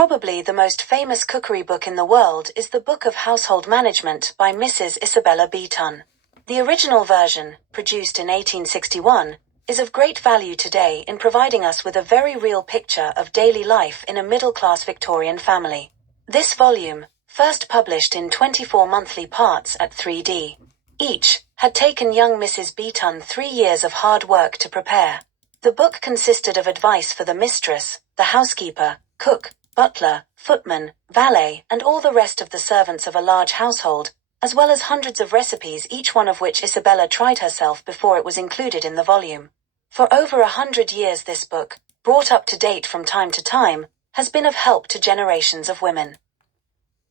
Probably the most famous cookery book in the world is the Book of Household Management by Mrs. Isabella Beeton. The original version, produced in 1861, is of great value today in providing us with a very real picture of daily life in a middle-class Victorian family. This volume, first published in 24 monthly parts at 3d each, had taken young Mrs. Beeton 3 years of hard work to prepare. The book consisted of advice for the mistress, the housekeeper, cook, butler, footman, valet, and all the rest of the servants of a large household, as well as hundreds of recipes, each one of which Isabella tried herself before it was included in the volume. For over 100 years this book, brought up to date from time to time, has been of help to generations of women.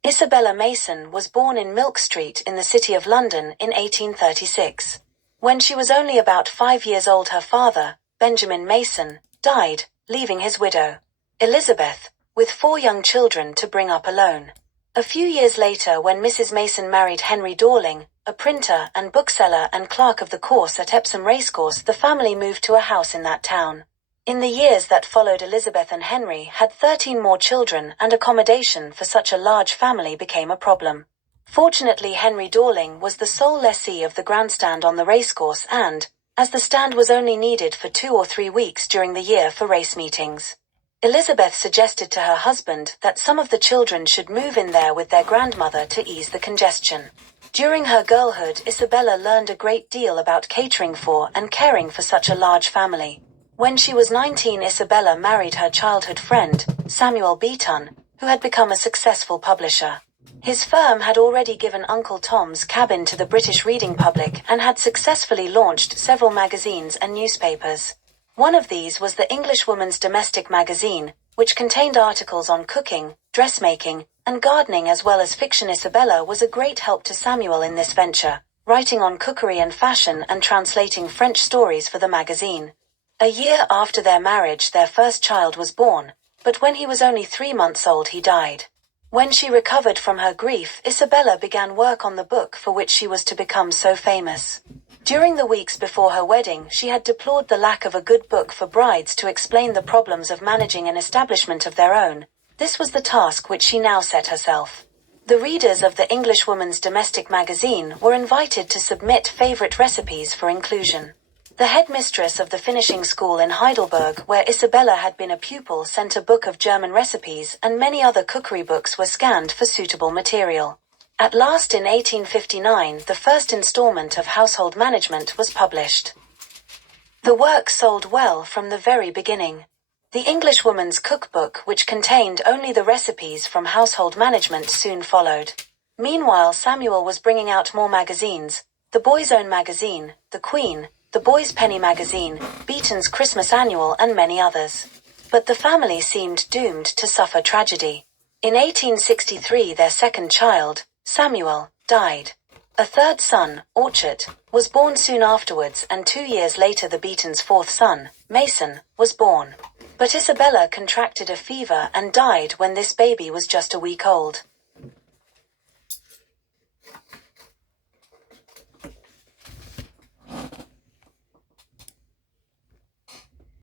Isabella Mason was born in Milk Street in the City of London in 1836. When she was only about 5 years old, her father, Benjamin Mason, died, leaving his widow, Elizabeth, with 4 young children to bring up alone. A few years later, when Mrs. Mason married Henry Dorling, a printer and bookseller and clerk of the course at Epsom Racecourse, the family moved to a house in that town. In the years that followed, Elizabeth and Henry had 13 more children, and accommodation for such a large family became a problem. Fortunately, Henry Dorling was the sole lessee of the grandstand on the racecourse, and, as the stand was only needed for 2 or 3 weeks during the year for race meetings, Elizabeth suggested to her husband that some of the children should move in there with their grandmother to ease the congestion. During her girlhood, Isabella learned a great deal about catering for and caring for such a large family. When she was 19, Isabella married her childhood friend, Samuel Beeton, who had become a successful publisher. His firm had already given Uncle Tom's Cabin to the British reading public and had successfully launched several magazines and newspapers. One of these was the Englishwoman's Domestic Magazine, which contained articles on cooking, dressmaking, and gardening as well as fiction. Isabella was a great help to Samuel in this venture, writing on cookery and fashion and translating French stories for the magazine. A year after their marriage, their first child was born, but when he was only 3 months old he died. When she recovered from her grief, Isabella began work on the book for which she was to become so famous. During the weeks before her wedding, she had deplored the lack of a good book for brides to explain the problems of managing an establishment of their own. This was the task which she now set herself. The readers of the Englishwoman's Domestic Magazine were invited to submit favorite recipes for inclusion. The headmistress of the finishing school in Heidelberg, where Isabella had been a pupil, sent a book of German recipes, and many other cookery books were scanned for suitable material. At last, in 1859, the first installment of Household Management was published. The work sold well from the very beginning. The Englishwoman's Cookbook, which contained only the recipes from Household Management, soon followed. Meanwhile, Samuel was bringing out more magazines: The Boy's Own Magazine, The Queen, The Boy's Penny Magazine, Beeton's Christmas Annual, and many others. But the family seemed doomed to suffer tragedy. In 1863, their second child, Samuel, died. A third son, Orchard, was born soon afterwards, and 2 years later the Beetons' fourth son, Mason, was born. But Isabella contracted a fever and died when this baby was just a week old.